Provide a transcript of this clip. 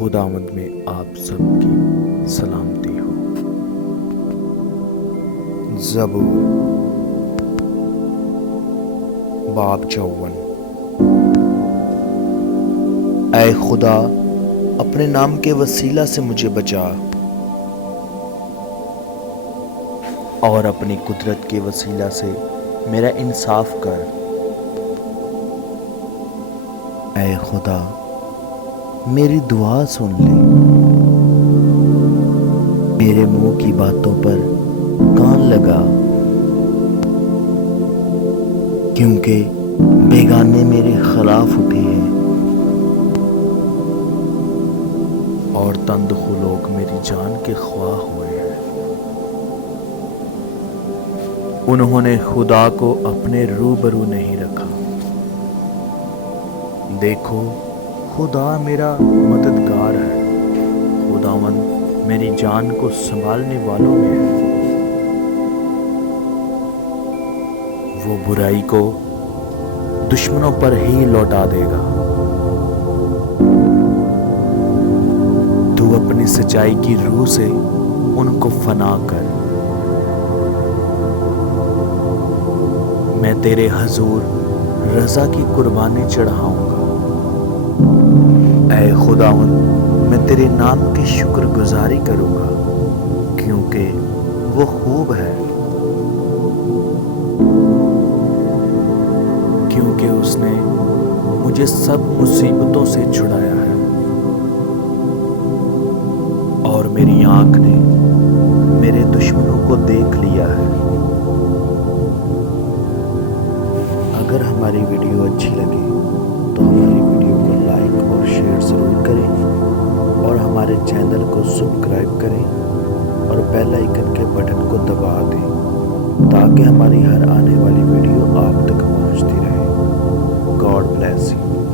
خداوند میں آپ سب کی سلامتی ہو۔ زبور باب 54۔ اے خدا، اپنے نام کے وسیلہ سے مجھے بچا اور اپنی قدرت کے وسیلہ سے میرا انصاف کر۔ اے خدا، میری دعا سن لے، میرے منہ کی باتوں پر کان لگا، کیونکہ بیگانے میرے خلاف اٹھے ہیں اور تندخو لوگ میری جان کے خواہ ہوئے ہیں۔ انہوں نے خدا کو اپنے روبرو نہیں رکھا۔ دیکھو، خدا میرا مددگار ہے، خداوند میری جان کو سنبھالنے والوں میں ہے۔ وہ برائی کو دشمنوں پر ہی لوٹا دے گا۔ تو اپنی سچائی کی روح سے ان کو فنا کر۔ میں تیرے حضور رضا کی قربانی چڑھاؤں گا۔ اے خداوند، میں تیرے نام کی شکر گزاری کروں گا، کیونکہ وہ خوب ہے، کیونکہ اس نے مجھے سب مصیبتوں سے چھڑایا ہے اور میری آنکھ نے میرے دشمنوں کو دیکھ لیا ہے۔ اگر ہماری ویڈیو اچھی لگے تو ہماری ویڈیو کو لائک اور شیئر ضرور کریں اور ہمارے چینل کو سبسکرائب کریں اور بیل آئیکن کے بٹن کو دبا دیں تاکہ ہماری ہر آنے والی ویڈیو آپ تک پہنچتی رہے۔ God bless you.